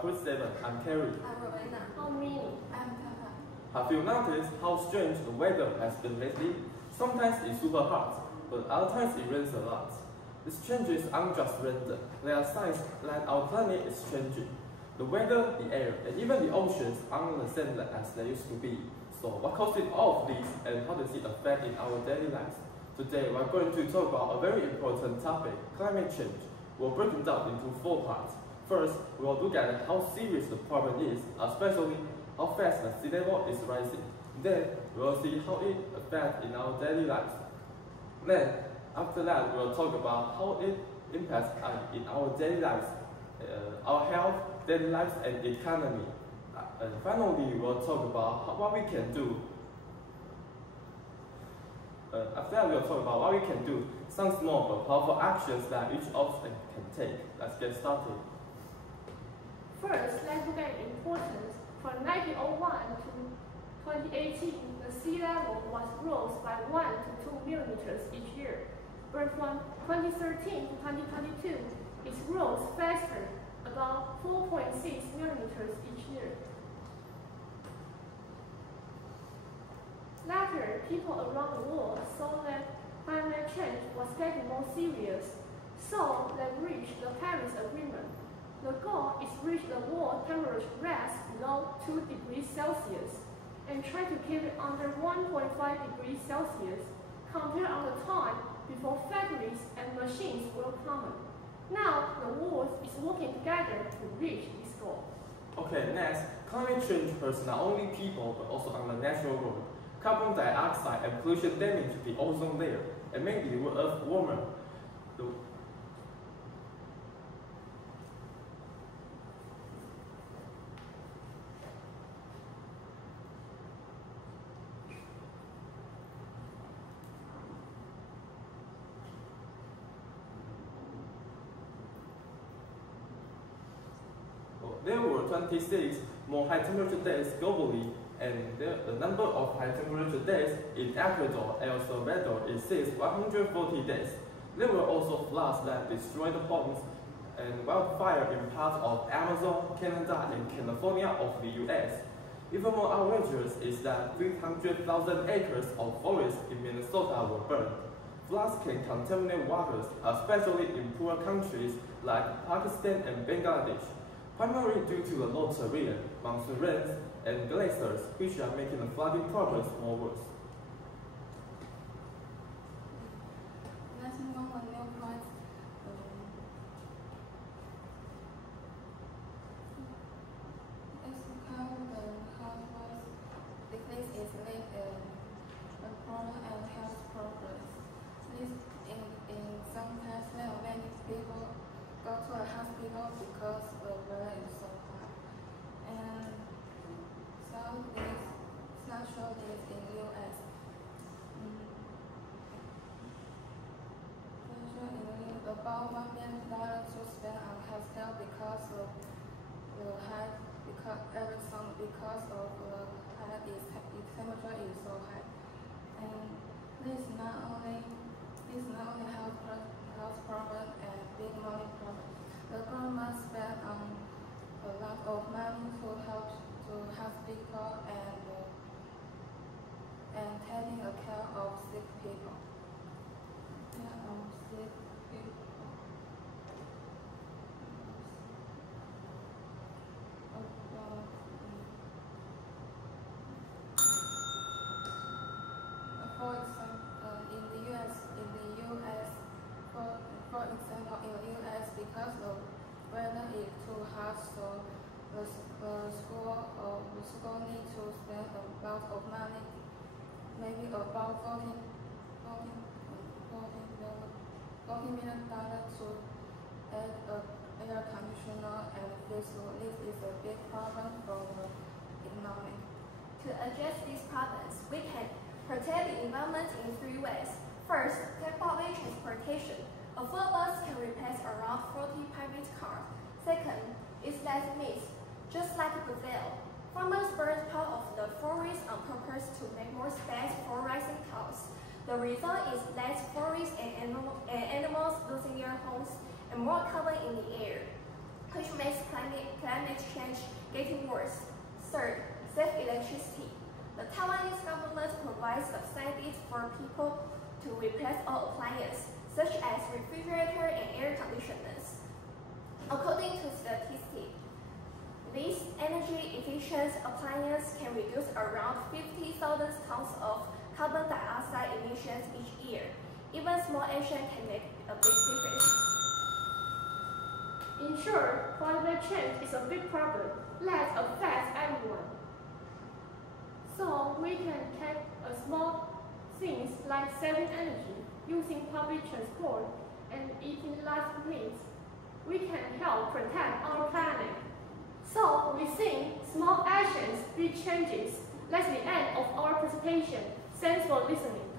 Cruise 7. I'm Kerry. I'm Rowena. I'm Minnie. I'm Tata. Have you noticed how strange the weather has been lately? Sometimes it's super hot, but other times it rains a lot. This changes aren't just random. There are signs that our planet is changing. The weather, the air, and even the oceans aren't the same as they used to be. So what causes all of this and how does it affect in our daily lives? Today we're going to talk about a very important topic, climate change. We'll break it down into 4 parts. First, we'll look at how serious the problem is, especially how fast the sea level is rising. Then, we'll see how it affects in our daily lives. Then, after that, we'll talk about how it impacts in our daily lives, our health, daily lives, and economy. And finally, we'll talk about what we can do. After that, we'll talk about what we can do, some small but powerful actions that each of us can take. Let's get started. First, let's look at importance. From 1901 to 2018, the sea level was rose by 1 to 2 millimeters each year. But from 2013 to 2022, it rose faster, about 4.6 millimeters each year. Later, people around the world saw that climate change was getting more serious, so they reached the Paris Agreement. The goal is to reach the world temperature rise below 2 degrees Celsius and try to keep it under 1.5 degrees Celsius compared on the time before factories and machines were common. Now, the world is working together to reach this goal. Okay, next, climate change hurts not only people but also on the natural world. Carbon dioxide and pollution damage the ozone layer and make the Earth warmer. There were 26 more high temperature days globally, and the number of high temperature days in Ecuador and El Salvador exceeds 140 days. There were also floods that destroyed homes and wildfire in parts of Amazon, Canada, and California of the US. Even more outrageous is that 300,000 acres of forest in Minnesota were burned. Floods can contaminate waters, especially in poor countries like Pakistan and Bangladesh, primarily due to the low terrain, monsoon rains, and glaciers, which are making the flooding problems more worse. Let's move on to new points. It's how the housewives decrease is linked a problem and health problems. This in some cases, many people go to a hospital because the weather is so hot. And so this snapshot is in US. About $1 million to spend on healthcare because of the high, every summer because of the high temperature is so high. And this not only health problem and big money problem. The government spend a lot of money to help hospital and taking care of sick people. For example, in the US, because the weather is too hot, so the school needs to spend a lot of money, maybe about $40 million to add an air conditioner and fix. This is a big problem for the economy. To address these problems, we can protect the environment in 3 ways. First, take public transportation. A full bus can replace around 40 private cars. Second, is less meat. Just like Brazil, farmers burn part of the forest on purpose to make more space for rising cows. The result is less forest and animals losing their homes and more carbon in the air, which makes climate getting worse. Third, save electricity. The Taiwanese government provides subsidies for people to replace old appliances, such as refrigerator and air conditioners. According to statistics, these energy-efficient appliances can reduce around 50,000 tons of carbon dioxide emissions each year. Even small action can make a big difference. In short, climate change is a big problem that affects everyone. So we can take a small things like saving energy, using public transport, and eating less meat. We can help protect our planet. So we think small actions, big changes. That's the end of our presentation. Thanks for listening.